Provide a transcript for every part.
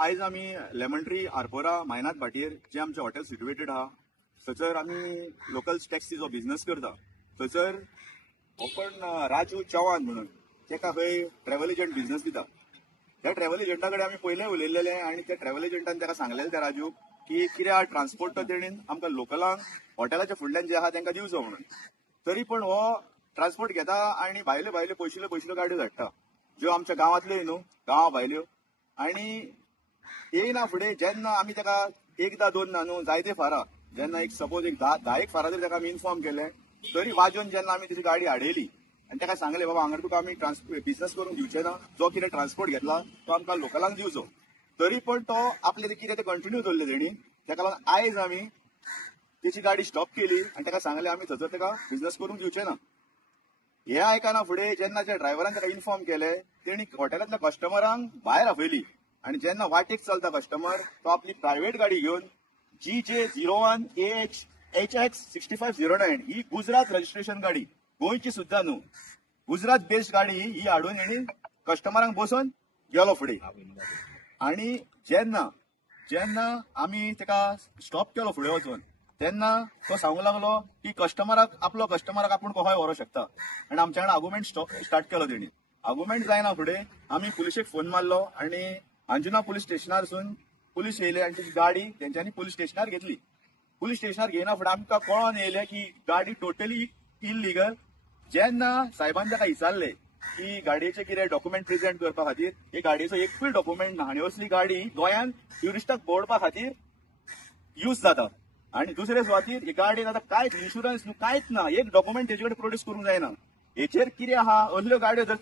आयज आमी lemon tree Arpora मायनाथ भाटीर जे आमचे हॉटेल सिट्युएटेड आहा थंयसर आमी लोकल टॅक्सीचो बिझनेस करता. थंयसर ओपन राजू चव्हाण म्हणून तेका खंय ट्रॅव्हल एजंट बिझनेस दिता. त्या ट्रॅव्हल एजंटा कडेन आमी पयलें उलयलेले आनी त्या ट्रॅव्हल एजंटान तेका सांगलेलें त्या राजू की कित्याक ट्रान्सपोर्ट तो तेणीन आमकां लोकलांक हॉटेलाच्या फुडल्यान जे आहा तांकां दिवचो म्हणून. तरी पण हो ट्रान्सपोर्ट घेता आनी भायल्यो भायल्यो पयशिल्यो गाडयो धाडटा ज्यो आमच्या गांवांतल्यो न्हू गांवा भायल्यो. आनी येयना फुडें जेन्ना आमी ताका एकदां दोनदां न्हू जायते फारां जेन्ना एक सपोज एक धा एक फारां जर ताका आमी इन्फॉर्म केलें तरी वाजोवन जेन्ना आमी तेजी गाडी हाडयली आनी ताका सांगलें बाबा हांगा तुका आमी बिझनेस करूंक दिवचे ना, जो कितें ट्रान्सपोर्ट घेतला तो आमकां लोकलांक दिवचो. तरी पण तो आपले कितें ते कंटिन्यू दवरले तेणी. ताका लागून आयज आमी तेची गाडी स्टॉप केली आनी ताका सांगलें आमी थंयसर ताका बिझनेस करूंक दिवचे ना. हे आयकना फुडें जेन्ना त्या ड्रायव्हरान ताका इन्फॉर्म केलें तेणी हॉटेलांतल्या कस्टमरांक भायर आपयली आनी जेन्ना वाटेक चलता कस्टमर तो आपली प्रायव्हेट गाडी घेवन GJ01AHX6509 ही गुजरात रजिस्ट्रेशन गाडी गोंयची सुद्दां न्हू गुजरात बेस्ड गाडी ही हाडून हेणी कस्टमरांक बसोवन गेलो फुडें. आनी जेन्ना आमी ताका स्टॉप केलो फुडें वचून तेन्ना तो सांगूंक लागलो की आपलो कस्टमराक आपूण कसोय व्हरोंक शकता. आनी आमच्या कडेन आर्ग्युमेंट स्टार्ट केलो तेणी. आर्ग्युमेंट जायना फुडें आमी पुलिशेक फोन मारलो आनी अंजुना पुलीस स्टेशनारसून पुलीस येयले आनी ती गाडी तेंच्यांनी पुलीस स्टेशनार घेतली. पुलीस स्टेशनार घेयना फुडें आमकां कळोन येयलें की गाडी टोटली इल्लीगल. जेन्ना सायबान ताका विचारलें की गाडयेचे कितें डॉक्युमेंट प्रेजेंट करपा खातीर हे गाडयेचो एकूय डॉक्युमेंट ना आनी असली गाडी गोंयांत ट्युरिस्टाक भोंवडपा खातीर यूज जाता. आनी दुसरे सुवातीर ही गाडयेन आतां कांयच इन्शुरन्स न्हू कांयच ना, एक डॉक्युमेंट तेजे कडेन प्रोड्यूस करूंक जायना. हेचेर कितें आहा असल्यो गाडयो जर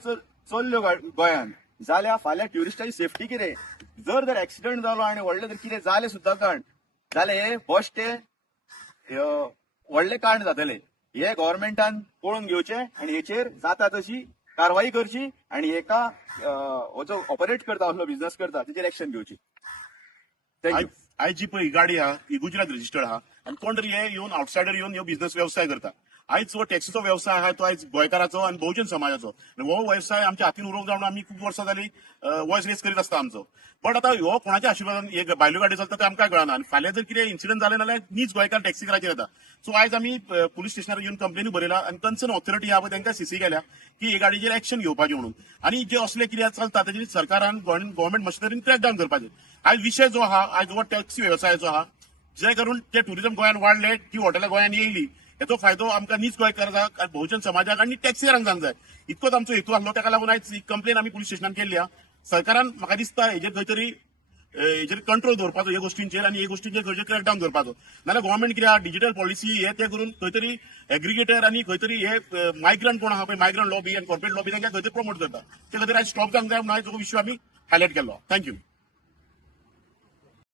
चल्ल्यो गोंयांत जाल्यार फाल्यां ट्युरिस्टाची सेफ्टी कितें. जर एक्सिडंट जालो आनी व्हडलें जर कितें जालें सुद्दां कांड जाल्यार हे बश्टे व्हडलें कांड जातलें. हे गव्हर्मेंटान पळोवन घेवचें आनी हेचेर जाता तशी कारवाई करची आनी हेका हो जो ऑपरेट करता असलो बिझनेस करता तेचेर एक्शन घेवची. थँक्यू. आयज जी पळय ही गाडी आहा ही गुजरात रजिस्टर्ड आहा आनी कोण तरी हे येवन आउटसायडर येवन ह्यो बिझनेस व्यवसाय करता. आयज जो टॅक्सीचो व्यवसाय आहा तो आयज गोंयकाराचो आनी बहुजन समाजाचो. हो व्यवसाय आमच्या हातीन उरोवंक जावन आमी खूब वर्सां जाली वॉयस रेस करीत आसता आमचो. बट आतां ह्यो कोणाच्या आशिर्वादान हे भायल्यो गाडी चलता ते आमकां कळना आनी फाल्यां जर कितें इन्सिडंट जालें जाल्यार नीज गोंयकार टॅक्सीकाराचेर येता. सो आयज आमी पुलीस स्टेशनार येवन कंप्लेनी बरयला आनी कन्सर्न ऑथॉरिटी आहा पळय तांकां सीसी केल्या की हे गाडयेचेर एक्शन घेवपाचें म्हणून. आनी जे असले कितें चलता ताचेर सरकारान गव्हर्मेंट मशिनरीन क्रॅकडावन करपाचें. आयज विशय जो आहा आयज हो टॅक्सी व्यवसायाचो आहा जे करून ते ट्युरिझम गोंयांत वाडले ती हॉटेलां गोंयांत येयली हेचो फायदो आमकां नीज गोंयकारांक बहुजन समाजाक आनी टॅक्सीकारांक जावंक जाय. इतकोच आमचो हेतू आसलो. ताका लागून आयज ही कंप्लेन आमी पुलीस स्टेशनान केल्ली आहा. सरकारान म्हाका दिसता हेजेर खंय तरी हेजेर कंट्रोल दवरपाचो ह्या गोष्टींचेर आनी हे गोष्टींचेर खंयचेर क्रॅकडावन करपाचो. नाल्यार गव्हर्मेंट कितें आहा डिजिटल पॉलिसी हे ते करून खंय तरी एग्रिगेटर आनी खंय तरी हे मायग्रंट कोण आहा पळय मायग्रंट लॉबी आनी कॉर्पोरेट लॉबी तांकां खंय तरी प्रमोट करता. ते खातीर आयज स्टॉप जावंक जाय म्हणून आयज हो इश्यू आमी हायलायट केल्लो. थँक्यू.